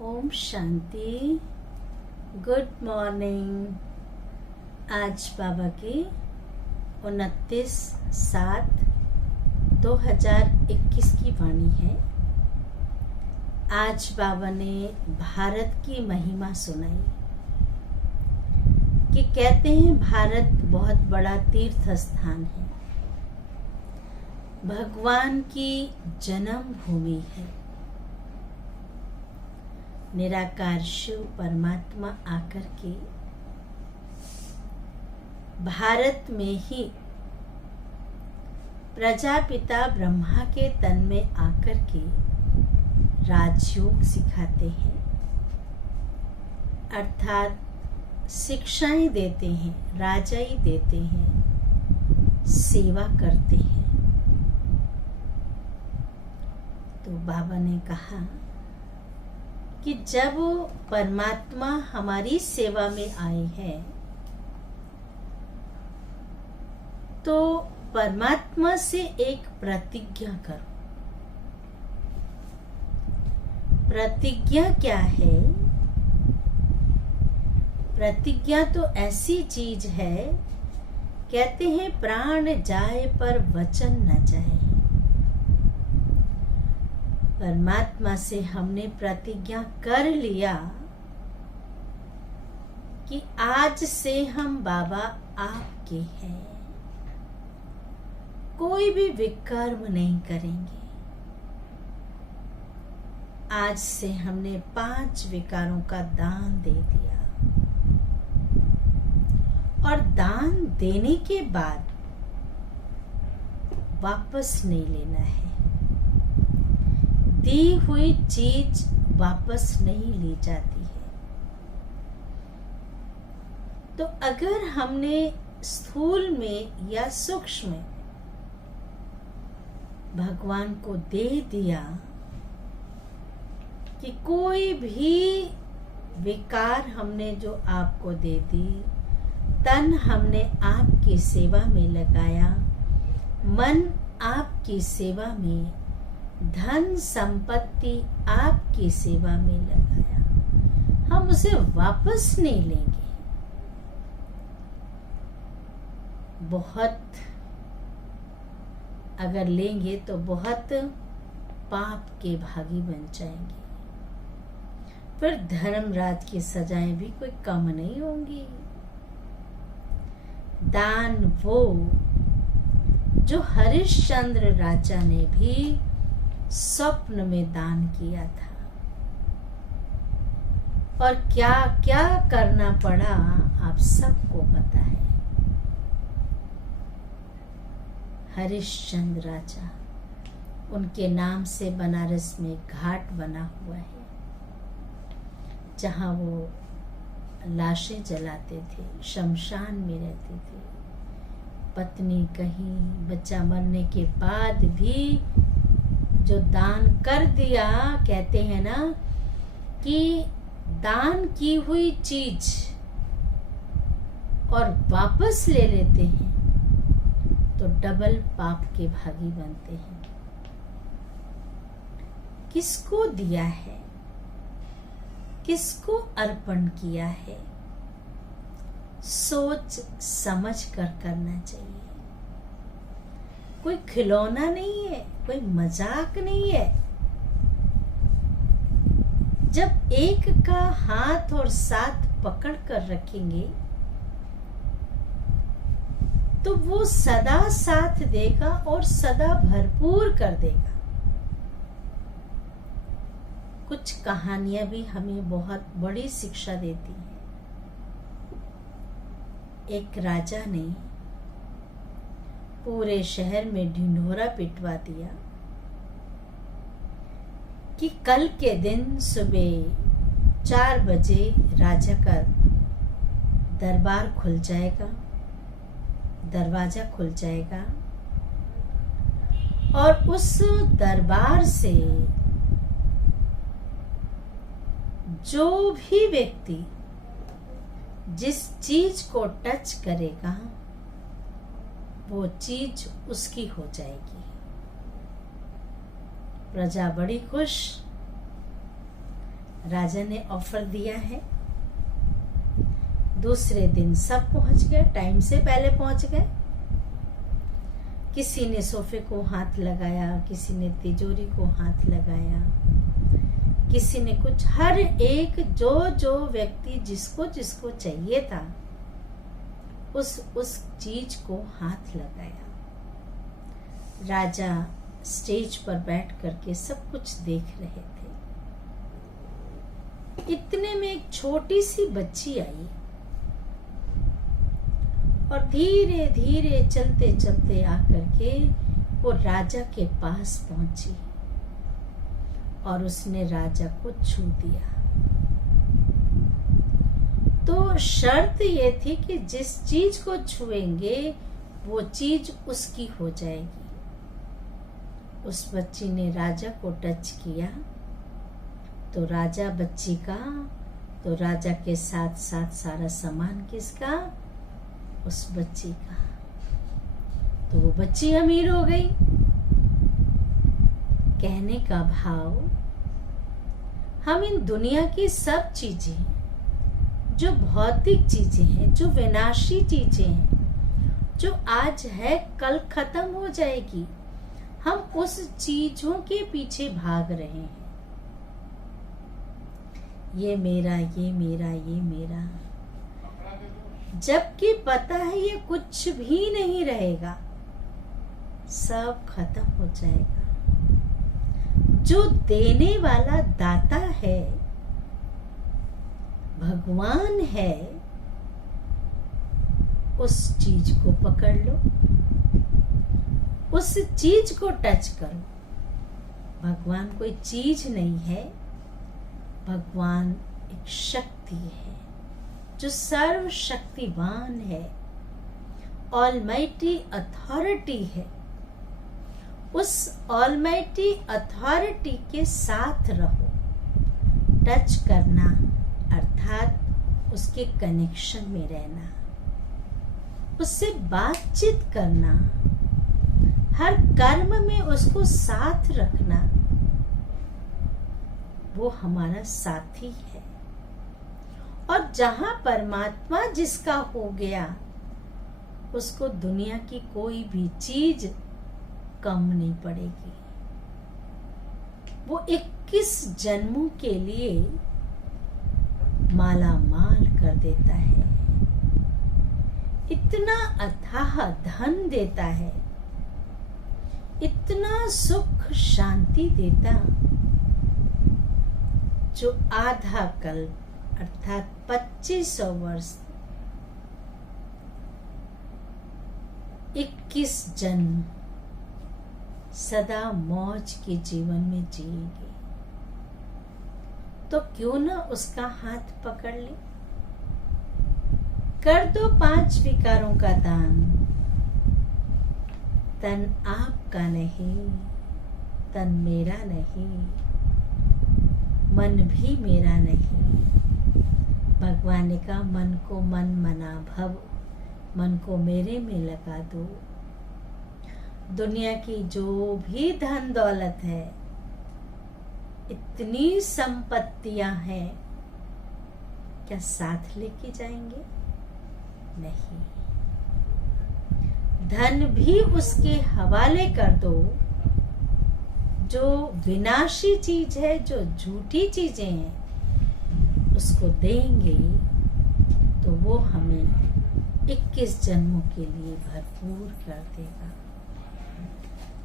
Om Shanti. Good morning. आज बाबा की 29/7/2021 की वाणी है। आज बाबा ने भारत की महिमा सुनाई कि कहते हैं भारत बहुत बड़ा तीर्थ स्थान है, भगवान की जन्म भूमि है। निराकार शिव परमात्मा आकर के भारत में ही प्रजापिता ब्रह्मा के तन में आकर के राजयोग सिखाते हैं, अर्थात शिक्षाएं देते हैं, राजाई देते हैं, सेवा करते हैं। तो बाबा ने कहा कि जब परमात्मा हमारी सेवा में आए हैं तो परमात्मा से एक प्रतिज्ञा करो। प्रतिज्ञा क्या है? प्रतिज्ञा तो ऐसी चीज है, कहते हैं प्राण जाए पर वचन न जाए। परमात्मा से हमने प्रतिज्ञा कर लिया कि आज से हम बाबा आपके हैं, कोई भी विकर्म नहीं करेंगे। आज से हमने 5 विकारों का दान दे दिया और दान देने के बाद वापस नहीं लेना है। दी हुई चीज वापस नहीं ली जाती है। तो अगर हमने स्थूल में या सूक्ष्म में भगवान को दे दिया कि कोई भी विकार हमने जो आपको दे दी, तन हमने आपकी सेवा में लगाया, मन आपकी सेवा में, धन संपत्ति आपकी सेवा में लगाया, हम उसे वापस नहीं लेंगे। बहुत अगर लेंगे तो बहुत पाप के भागी बन जाएंगे। फिर धर्मराज की सजाएं भी कोई कम नहीं होंगी। दान वो जो हरिश्चंद्र राजा ने भी स्वप्न में दान किया था, और क्या क्या करना पड़ा आप सबको पता है। हरिश्चंद्र राजा, उनके नाम से बनारस में घाट बना हुआ है जहां वो लाशें जलाते थे, शमशान में रहते थे। पत्नी कहीं, बच्चा मरने के बाद भी जो दान कर दिया, कहते हैं ना कि दान की हुई चीज और वापस ले लेते हैं तो डबल पाप के भागी बनते हैं। किसको दिया है, किसको अर्पण किया है, सोच समझ कर करना चाहिए। कोई खिलौना नहीं है, कोई मजाक नहीं है। जब एक का हाथ और साथ पकड़ कर रखेंगे तो वो सदा साथ देगा और सदा भरपूर कर देगा। कुछ कहानियां भी हमें बहुत बड़ी शिक्षा देती हैं। एक राजा ने पूरे शहर में ढिंढोरा पिटवा दिया कि कल के दिन सुबह 4 बजे राजा का दरबार खुल जाएगा, दरवाजा खुल जाएगा और उस दरबार से जो भी व्यक्ति जिस चीज को टच करेगा वो चीज उसकी हो जाएगी। प्रजा बड़ी खुश, राजा ने ऑफर दिया है। दूसरे दिन सब पहुंच गए, टाइम से पहले पहुंच गए। किसी ने सोफे को हाथ लगाया, किसी ने तिजोरी को हाथ लगाया, किसी ने कुछ, हर एक जो व्यक्ति जिसको जिसको चाहिए था उस चीज को हाथ लगाया। राजा स्टेज पर बैठ करके सब कुछ देख रहे थे। इतने में एक छोटी सी बच्ची आई और धीरे धीरे चलते चलते आकर के वो राजा के पास पहुंची और उसने राजा को छू दिया। तो शर्त ये थी कि जिस चीज को छुएंगे वो चीज उसकी हो जाएगी। उस बच्ची ने राजा को टच किया तो राजा बच्ची का, तो राजा के साथ साथ सारा सामान किसका? उस बच्ची का। तो वो बच्ची अमीर हो गई। कहने का भाव, हम इन दुनिया की सब चीजें, जो भौतिक चीजें हैं, जो विनाशी चीजें हैं, जो आज है कल खत्म हो जाएगी, हम उस चीजों के पीछे भाग रहे हैं। ये मेरा, ये मेरा, ये मेरा, जबकि पता है ये कुछ भी नहीं रहेगा, सब खत्म हो जाएगा। जो देने वाला दाता है, भगवान है, उस चीज को पकड़ लो, उस चीज को टच करो। भगवान कोई चीज नहीं है, भगवान एक शक्ति है जो सर्वशक्तिवान है, ऑलमाइटी अथॉरिटी है। उस ऑलमाइटी अथॉरिटी के साथ रहो। टच करना अर्थात उसके कनेक्शन में रहना, उससे बातचीत करना, हर कर्म में उसको साथ रखना, वो हमारा साथी है। और जहां परमात्मा जिसका हो गया, उसको दुनिया की कोई भी चीज कम नहीं पड़ेगी। वो 21 जन्मों के लिए माला माल कर देता है, इतना अथाह धन देता है, इतना सुख शांति देता, जो आधा कल्प अर्थात 2500 वर्ष 21 जन्म सदा मौज के जीवन में जिएंगे। तो क्यों ना उसका हाथ पकड़ ले, कर दो 5 विकारों का दान। तन आपका नहीं, तन मेरा नहीं, मन भी मेरा नहीं। भगवान ने कहा, मन को मन मना भव, मन को मेरे में लगा दो। दुनिया की जो भी धन दौलत है, इतनी संपत्तियां हैं, क्या साथ लेके जाएंगे? नहीं। धन भी उसके हवाले कर दो। जो विनाशी चीज है, जो झूठी चीजें हैं, उसको देंगे तो वो हमें 21 जन्मों के लिए भरपूर कर देगा।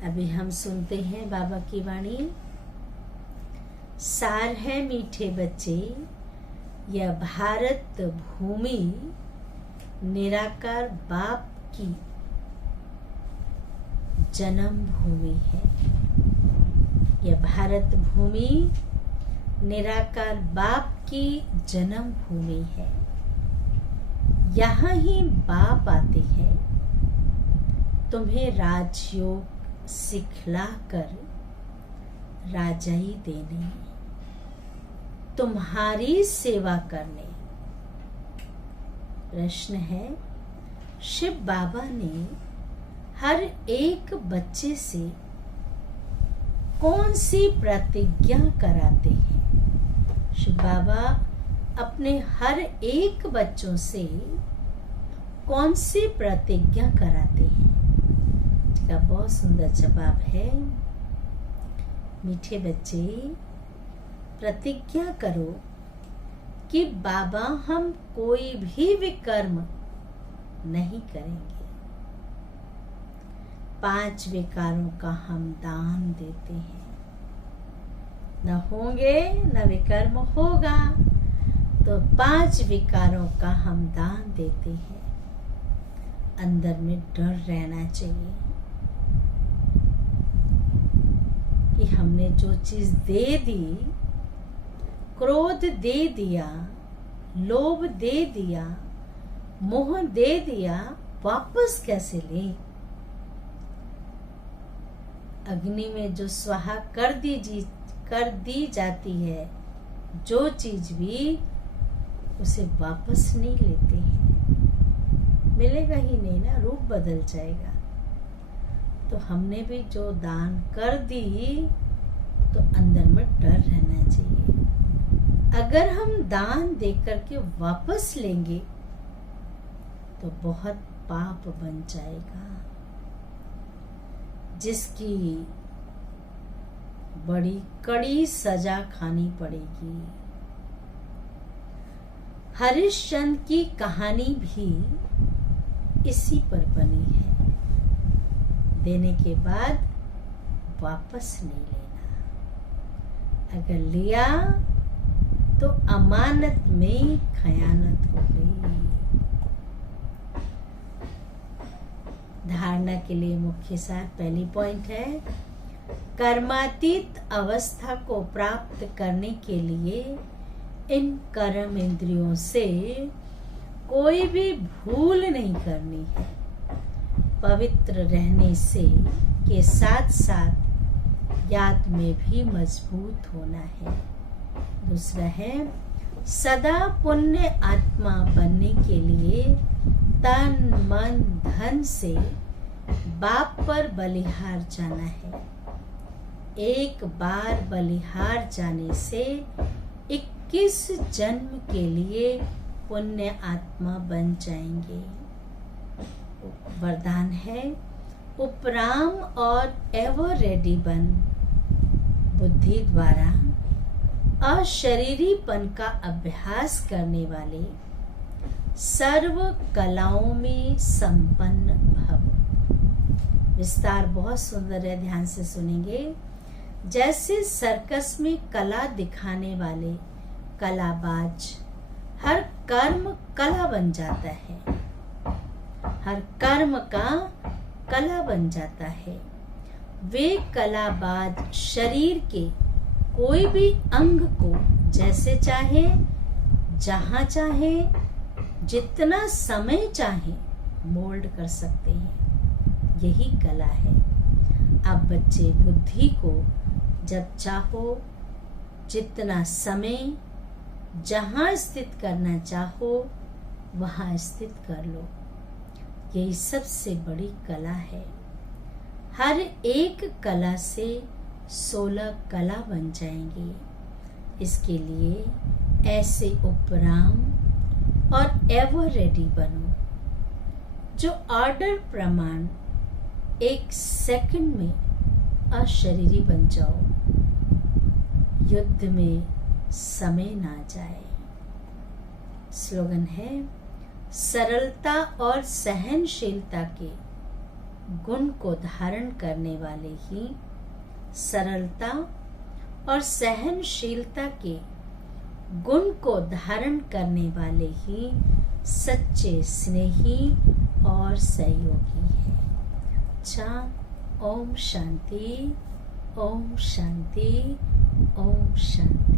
अभी हम सुनते हैं बाबा की वाणी। सार है मीठे बच्चे, यह भारत भूमि निराकार बाप की जन्म भूमि है। यह भारत भूमि निराकार बाप की जन्म भूमि है। यहाँ ही बाप आते हैं तुम्हें राजयोग सिखला कर राजाई देने, तुम्हारी सेवा करने। प्रश्न है, शिव बाबा ने हर एक बच्चे से कौन सी प्रतिज्ञा कराते हैं? शिव बाबा अपने हर एक बच्चों से कौन सी प्रतिज्ञा कराते हैं? इसका बहुत सुंदर जवाब है, मीठे बच्चे, प्रतिज्ञा करो कि बाबा हम कोई भी विकर्म नहीं करेंगे। 5 विकारों का हम दान देते हैं। न होंगे न विकर्म होगा, तो 5 विकारों का हम दान देते हैं। अंदर में डर रहना चाहिए कि हमने जो चीज दे दी, क्रोध दे दिया, लोभ दे दिया, मोह दे दिया, वापस कैसे लें? अग्नि में जो स्वाहा कर दी जाती है, जो चीज भी, उसे वापस नहीं लेते हैं। मिलेगा ही नहीं ना, रूप बदल जाएगा। तो हमने भी जो दान कर दी, तो अंदर में डर रहना चाहिए। अगर हम दान देकर के वापस लेंगे तो बहुत पाप बन जाएगा, जिसकी बड़ी कड़ी सजा खानी पड़ेगी। हरिश्चंद्र की कहानी भी इसी पर बनी है। देने के बाद वापस नहीं लेना। अगर लिया तो अमानत में खयानत हो गई। धारणा के लिए मुख्य सार, पहली पॉइंट है, कर्मातीत अवस्था को प्राप्त करने के लिए इन कर्म इंद्रियों से कोई भी भूल नहीं करनी है। पवित्र रहने से के साथ साथ याद में भी मजबूत होना है। दूसरा है, सदा पुण्य आत्मा बनने के लिए तन मन धन से बाप पर बलिहार जाना है। एक बार बलिहार जाने से 21 जन्म के लिए पुण्य आत्मा बन जाएंगे। वरदान है, उपराम और एवर रेडी बन बुद्धि द्वारा अशरीरीपन का अभ्यास करने वाले सर्व कलाओं में संपन्न भव। विस्तार बहुत सुंदर है, ध्यान से सुनेंगे। जैसे सर्कस में कला दिखाने वाले कलाबाज हर कर्म कला बन जाता है, हर कर्म का कला बन जाता है। वे कलाबाज शरीर के कोई भी अंग को जैसे चाहे, जहां चाहे, जितना समय चाहे मोल्ड कर सकते हैं। यही कला है। आप बच्चे बुद्धि को जब चाहो, जितना समय, जहां स्थित करना चाहो वहां स्थित कर लो। यही सबसे बड़ी कला है। हर एक कला से 16 कला बन जाएंगे। इसके लिए ऐसे उपराम और एवर रेडी बनो जो ऑर्डर प्रमाण 1 सेकंड में अशरीरी बन जाओ। युद्ध में समय ना जाए। स्लोगन है, सरलता और सहनशीलता के गुण को धारण करने वाले ही सरलता और सहनशीलता के गुण को धारण करने वाले ही सच्चे स्नेही और सहयोगी है। अच्छा, ओम शांति, ओम शांति, ओम शांति।